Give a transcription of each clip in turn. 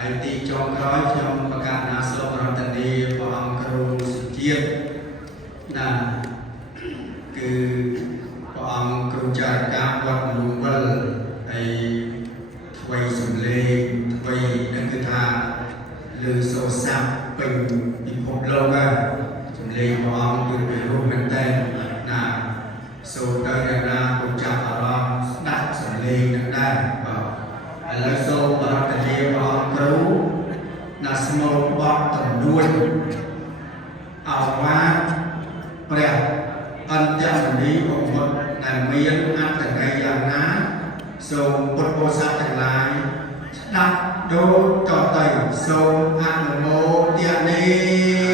ហើយទីចុងក្រោយខ្ញុំប្រកាសណាសូមរតនាព្រះអង្គគ្រូសុជាតិណាគឺព្រះអង្គគ្រូចារកាវត្តលំវិលហើយថ្មីសម្លេងថ្មីនឹងគឺថាលើសូរស័ព្ទពេញពិភពលោកហើយសម្លេងព្រះអង្គគឺពិរោះមែនតើណាសូមទៅអ្នកណាគង់ចាប់អារម្មណ៍ស្ដាប់សម្លេងនឹងដែរបាទឥឡូវសូមរតនាព្រះអង្គគ្រូណាស្មូតបទទំនួញអវាទព្រះអន្តរនីបុមុតដែលមានអត្ថន័យយ៉ាងណាសូមពុទ្ធបរិស័ទទាំងឡាយស្ដាប់ដូចតទៅសូមអនុមោទនា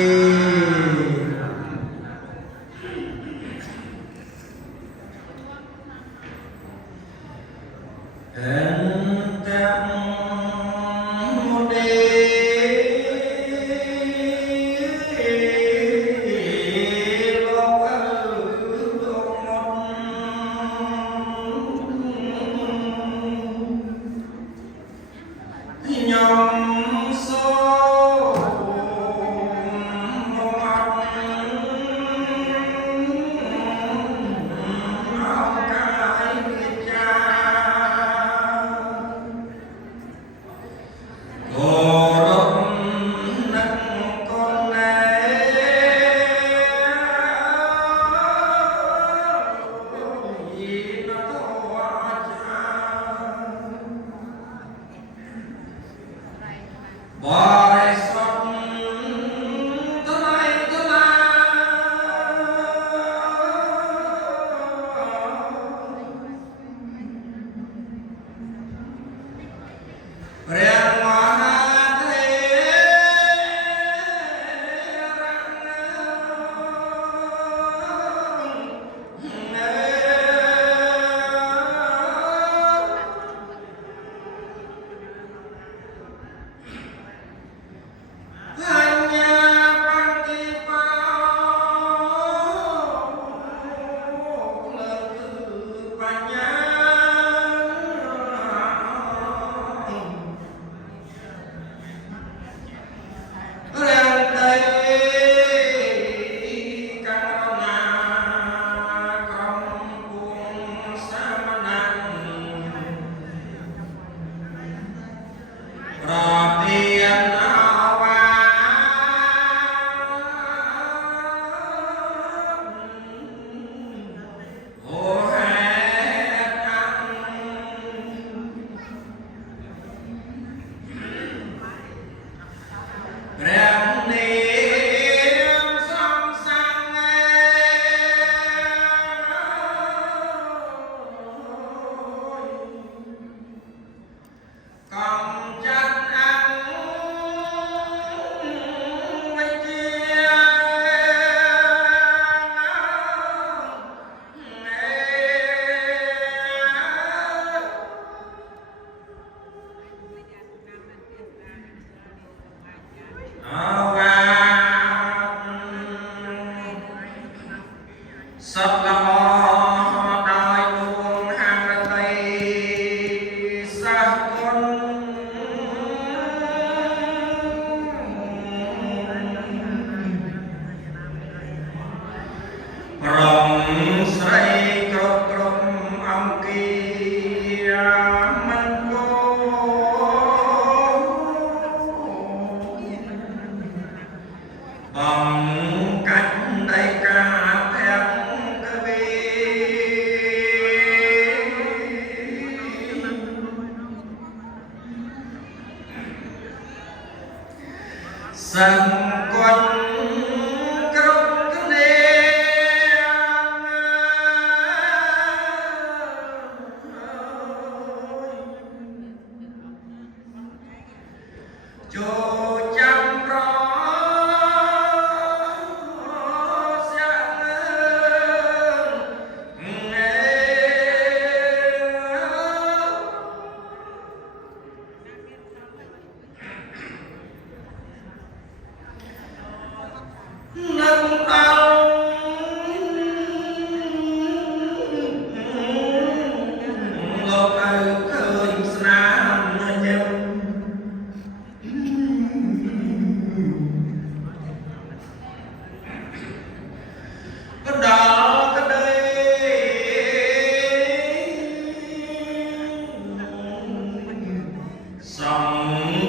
งฆ์